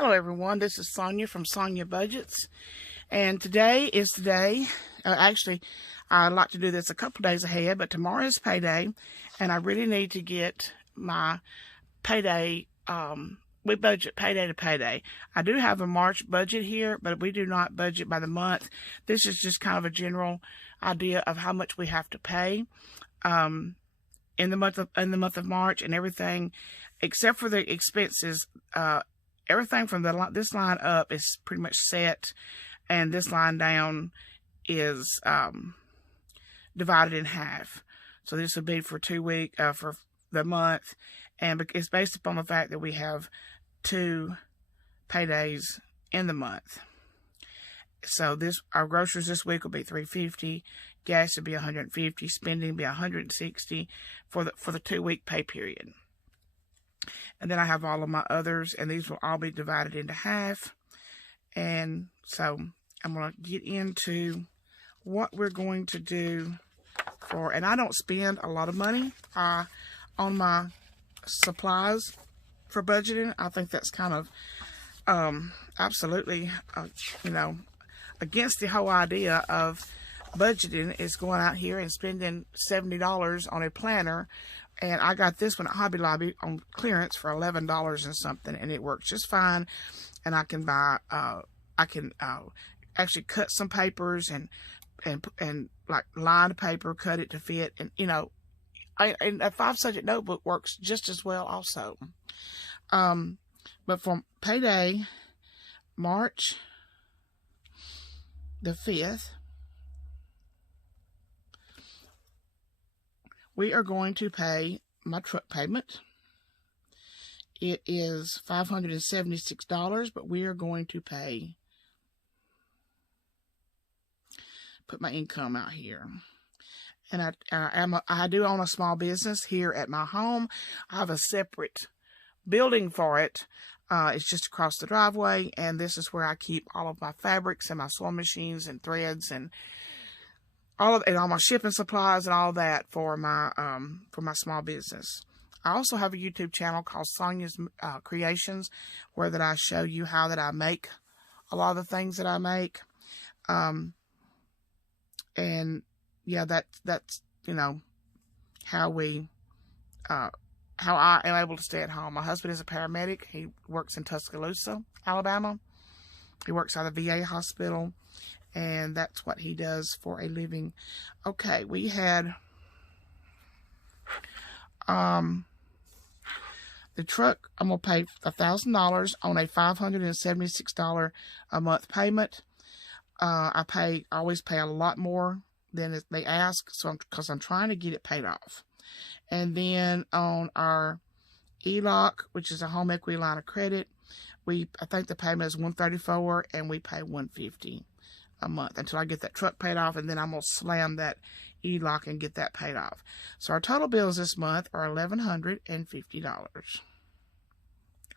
Hello everyone, this is Sonya from Sonya Budgets, and today is the day. Actually, I'd like to do this a couple days ahead, but tomorrow is payday, and I really need to get my payday. We budget payday to payday. I do have a March budget here, but we do not budget by the month. This is just kind of a general idea of how much we have to pay in the month of March, and everything except for the expenses. Everything from this line up is pretty much set, and this line down is divided in half. So this would be for 2 weeks, for the month, and it's based upon the fact that we have 2 paydays in the month. So our groceries this week will be $350, gas will be $150, spending will be $160 for the 2-week pay period. And then I have all of my others, and these will all be divided into half. And so I'm going to get into what we're going to do and I don't spend a lot of money on my supplies for budgeting. I think that's kind of absolutely, against the whole idea of budgeting is going out here and spending $70 on a planner. And I got this one at Hobby Lobby on clearance for $11 and something, and it works just fine. And I can buy, actually cut some papers and like lined paper, cut it to fit, and and a 5-subject notebook works just as well also. But for payday, March the 5th, we are going to pay my truck payment. It is $576, but we are going to put my income out here. And I do own a small business here at my home. I have a separate building for it. It's just across the driveway, and this is where I keep all of my fabrics and my sewing machines and threads and all my shipping supplies and all that for my small business. I also have a YouTube channel called Sonyas Creations, where that I show you how that I make a lot of the things that I make. And yeah, that's how I am able to stay at home. My husband is a paramedic. He works in Tuscaloosa, Alabama. He works out of the VA hospital, and that's what he does for a living. Okay, we had the truck. I'm gonna pay $1,000 on a $576 a month payment. I always pay a lot more than they ask, because I'm trying to get it paid off. And then on our ELOC, which is a home equity line of credit, I think the payment is $134, and we pay $150 a month until I get that truck paid off, and then I'm going to slam that ELOC and get that paid off. So our total bills this month are $1,150.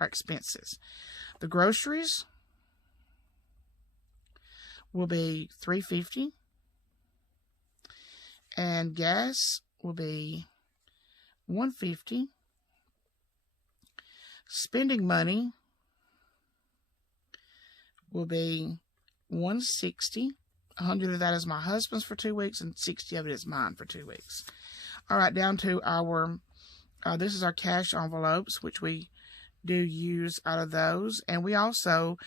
Our expenses. The groceries will be $350, and gas will be $150. Spending money will be $160. $100 of that is my husband's for 2 weeks, and $60 of it is mine for 2 weeks. All right, down to our, this is our cash envelopes, which we do use out of those. And we also,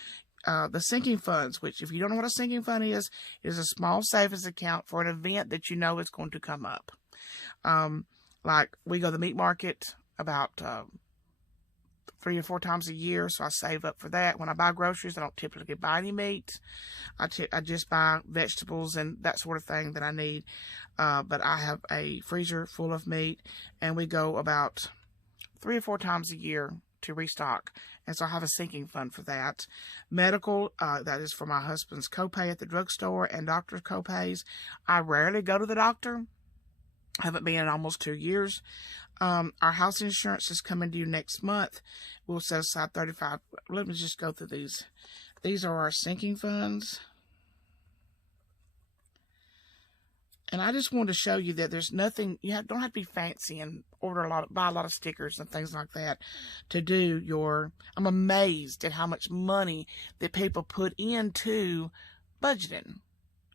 the sinking funds, which, if you don't know what a sinking fund is a small savings account for an event that you know is going to come up. Like, we go to the meat market about 3 or 4 times a year, so I save up for that. When I buy groceries, I don't typically buy any meat. I just buy vegetables and that sort of thing that I need. But I have a freezer full of meat, and we go about 3 or 4 times a year to restock. And so I have a sinking fund for that. Medical, that is for my husband's copay at the drugstore and doctor's copays. I rarely go to the doctor. I haven't been in almost 2 years. Our house insurance is coming due next month. We'll set aside $35. Let me just go through these. These are our sinking funds. And I just wanted to show you that there's nothing, don't have to be fancy and buy a lot of stickers and things like that to do I'm amazed at how much money that people put into budgeting.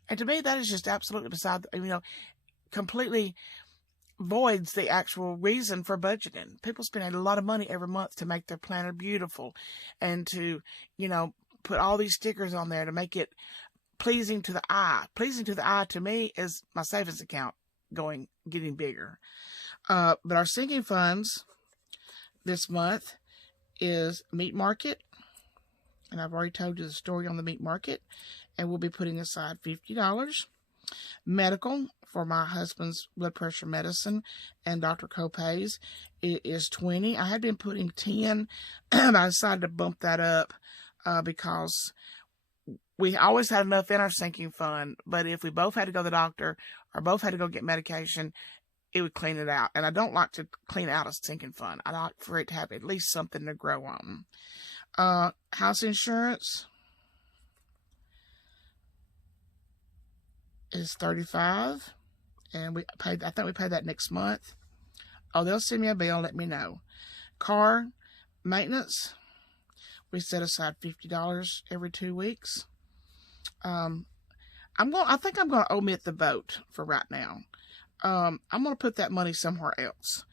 And to me, that is just absolutely completely voids the actual reason for budgeting. People spend a lot of money every month to make their planner beautiful and to, put all these stickers on there to make it pleasing to the eye. Pleasing to the eye to me is my savings account getting bigger. But our sinking funds this month is meat market. And I've already told you the story on the meat market. And we'll be putting aside $50. Medical for my husband's blood pressure medicine and Dr. Copays is $20. I had been putting $10, but I decided to bump that up because we always had enough in our sinking fund, but if we both had to go to the doctor or both had to go get medication, it would clean it out. And I don't like to clean out a sinking fund. I like for it to have at least something to grow on. House insurance is $35, and I think we pay that next month. Oh, they'll send me a bill, let me know. Car maintenance, we set aside $50 every 2 weeks. I think I'm going to omit the boat for right now. I'm going to put that money somewhere else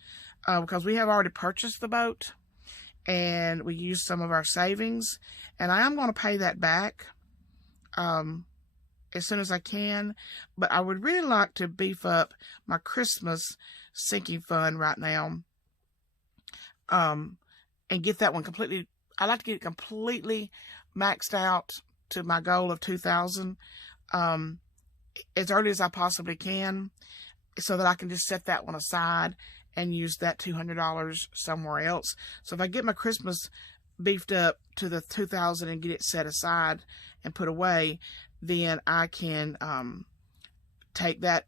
because we have already purchased the boat and we used some of our savings, and I am going to pay that back as soon as I can. But I would really like to beef up my Christmas sinking fund right now and get that one completely. I'd like to get it completely maxed out to my goal of $2,000 as early as I possibly can, so that I can just set that one aside and use that $200 somewhere else. So if I get my Christmas beefed up to the $2,000 and get it set aside and put away, then I can take that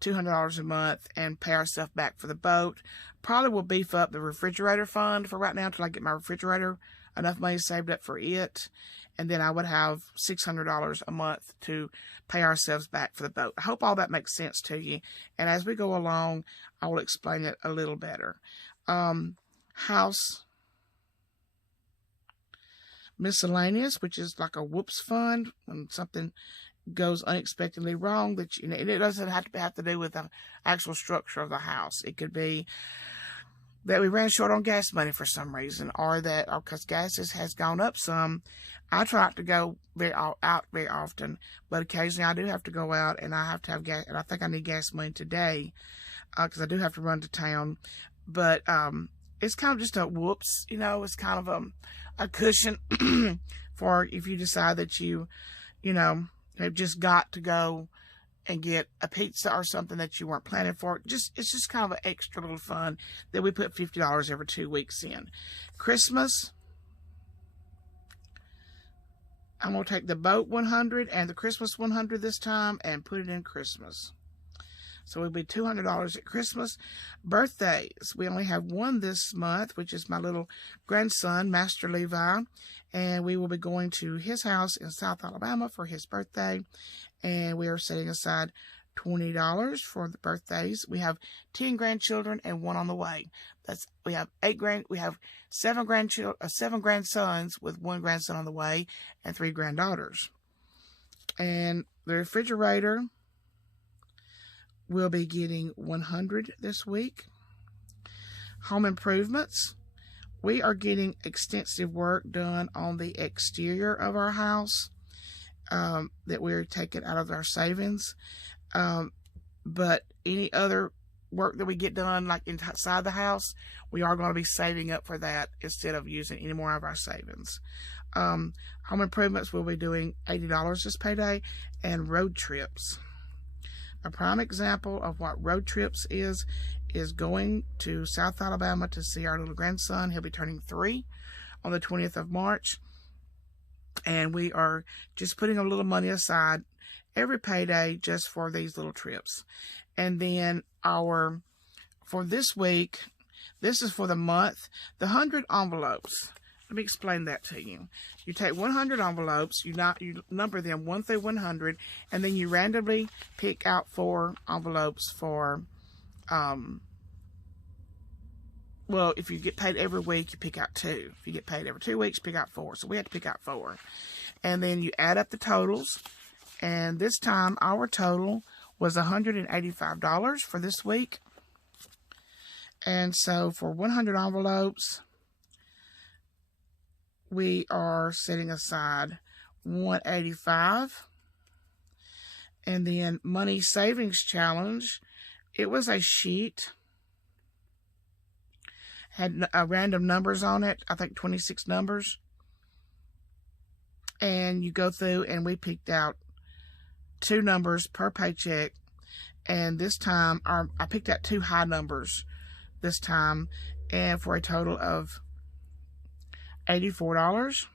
$200 a month and pay ourselves back for the boat. Probably will beef up the refrigerator fund for right now until I get my refrigerator, enough money saved up for it. And then I would have $600 a month to pay ourselves back for the boat. I hope all that makes sense to you. And as we go along, I will explain it a little better. House miscellaneous, which is like a whoops fund when something goes unexpectedly wrong. And it doesn't have to do with the actual structure of the house. It could be that we ran short on gas money for some reason, or because gas has gone up some. I try not to go out very often, but occasionally I do have to go out, and I have to have gas, and I think I need gas money today because I do have to run to town. But it's kind of just a whoops, it's kind of a cushion for if you decide that you have just got to go and get a pizza or something that you weren't planning for. It's just kind of an extra little fun that we put $50 every 2 weeks in. Christmas, I'm going to take the boat 100 and the Christmas 100 this time and put it in Christmas. So it'll be $200 at Christmas. Birthdays, we only have one this month, which is my little grandson, Master Levi. And we will be going to his house in South Alabama for his birthday. And we are setting aside $20 for the birthdays. We have 10 grandchildren and one on the way. We have 7 grandsons with 1 grandson on the way and 3 granddaughters. And the refrigerator will be getting $100 this week. Home improvements, we are getting extensive work done on the exterior of our house that we're taking out of our savings. But any other work that we get done, like inside the house, we are going to be saving up for that instead of using any more of our savings. Home improvements, we'll be doing $80 this payday, and road trips. A prime example of what road trips is going to South Alabama to see our little grandson. He'll be turning 3 on the 20th of March. And we are just putting a little money aside every payday just for these little trips. And then for this week, this is for the month, the 100 envelopes. Let me explain that to you. You take 100 envelopes, you number them 1 through 100, and then you randomly pick out 4 envelopes for, well, if you get paid every week, you pick out 2. If you get paid every 2 weeks, you pick out 4. So we had to pick out 4. And then you add up the totals. And this time, our total was $185 for this week. And so for 100 envelopes, we are setting aside $185. And then Money Savings Challenge, it was a sheet, had random numbers on it, I think 26 numbers. And you go through, and we picked out 2 numbers per paycheck. And this time, I picked out 2 high numbers this time, and for a total of $84.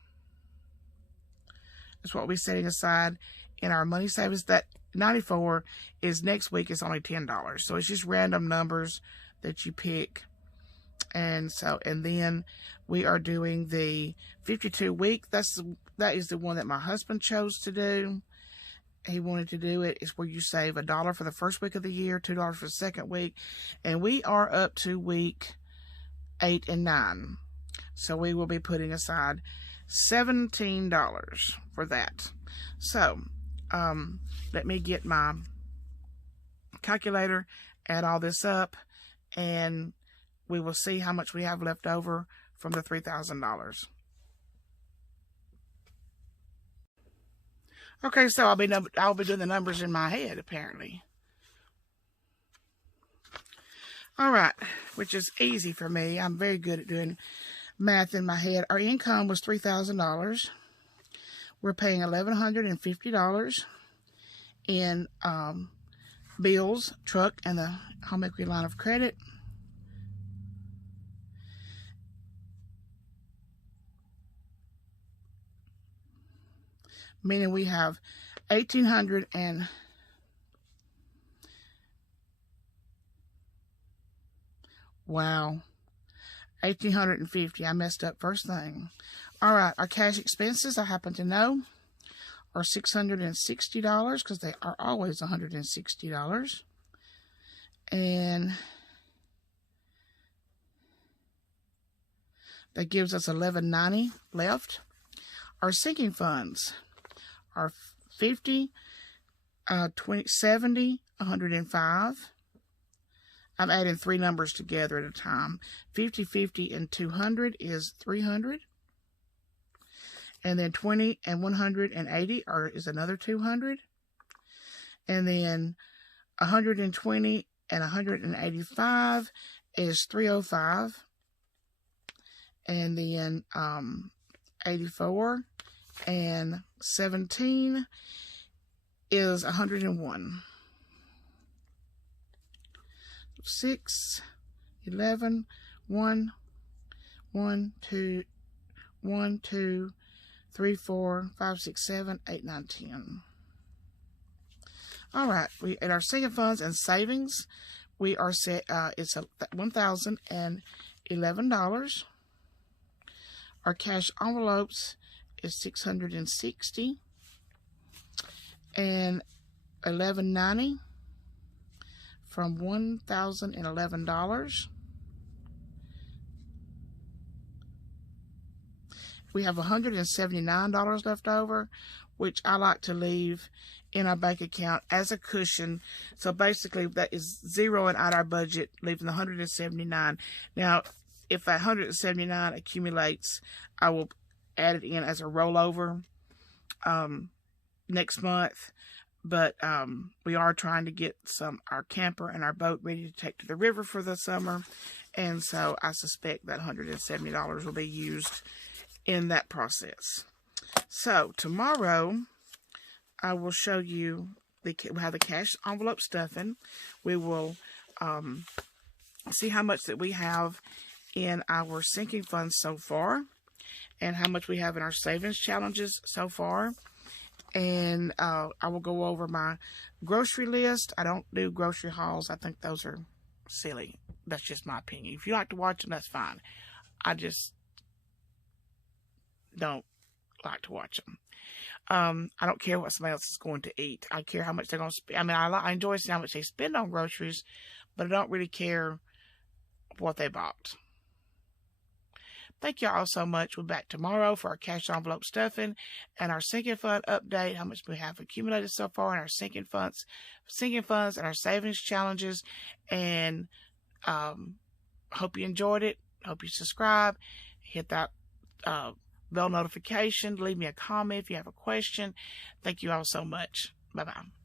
That's what we're setting aside in our money savings. That $94 is next week. It's only $10. So it's just random numbers that you pick. And then we are doing the 52 week. That is the one that my husband chose to do. He wanted to do it. It's where you save $1 for the first week of the year, $2 for the second week. And we are up to week 8 and 9. So we will be putting aside $17 for that. So, let me get my calculator, add all this up, and we will see how much we have left over from the $3,000. Okay, so I'll be doing the numbers in my head, apparently. All right, which is easy for me. I'm very good at doing math in my head. Our income was $3,000. We're paying $1,150 in bills, truck, and the home equity line of credit. Meaning we have $1,800 and wow, $1,850. I messed up first thing. All right, our cash expenses, I happen to know, are $660 because they are always $160. And that gives us $1,190 left. Our sinking funds are 50, 20, 70, 105. I'm adding 3 numbers together at a time. 50, 50, and 200 is 300. And then 20 and 180 is another 200. And then 120 and 185 is 305. And then 84 and 17 is 101. 6, 11, 1, 2, 3, 4, 5, 6, 7, 8, 9, 10. All right, in our sinking funds and savings, we are set. It's $1,011. Our cash envelopes is $660 and $1,190 from $1,011. We have $179 left over, which I like to leave in our bank account as a cushion. So basically that is zeroing out our budget, leaving the $179. Now, if that $179 accumulates, I will add it in as a rollover next month. But we are trying to get our camper and our boat ready to take to the river for the summer. And so I suspect that $170 will be used in that process. So tomorrow I will show you how the cash envelope stuffing. We will see how much that we have in our sinking funds so far, and how much we have in our savings challenges so far. And I will go over my grocery list. I don't do grocery hauls. I think those are silly. That's just my opinion. If you like to watch them, that's fine. I just don't like to watch them. I don't care what somebody else is going to eat. I care how much they're going to spend. I mean, I enjoy seeing how much they spend on groceries, but I don't really care what they bought. Thank you all so much. We're back tomorrow for our cash envelope stuffing and our sinking fund update, how much we have accumulated so far in our sinking funds and our savings challenges. And hope you enjoyed it. Hope you subscribe. Hit that bell notification. Leave me a comment if you have a question. Thank you all so much. Bye-bye.